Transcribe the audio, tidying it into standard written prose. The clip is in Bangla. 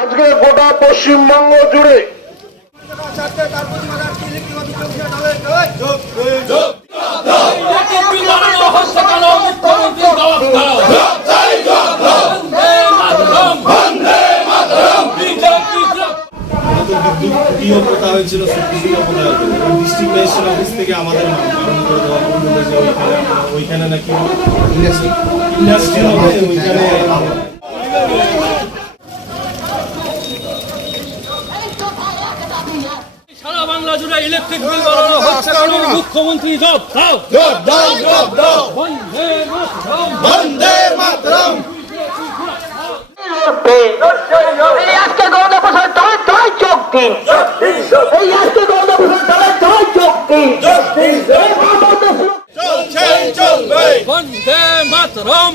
আজকে গোটা পশ্চিমবঙ্গ জুড়ে কথা হয়েছিল ডিস্ট্রিক্ট ম্যাজিস্ট্রেট অফিস থেকে আমাদের ওইখানে নাকি ইন্ডাস্ট্রি হবে ওইখানে সারা বাংলা জুড়ে ইলেকট্রিক বিল বাড়ানো হচ্ছে কেন? মুখ্যমন্ত্রী জবাব দাও। বন্দে মাতরম আজকে গণপ্রসাদ তাই চোখ দিন, এই আজকে গণপ্রসাদ তাই চোখ দিন। চলবে বন্দে মাতরম।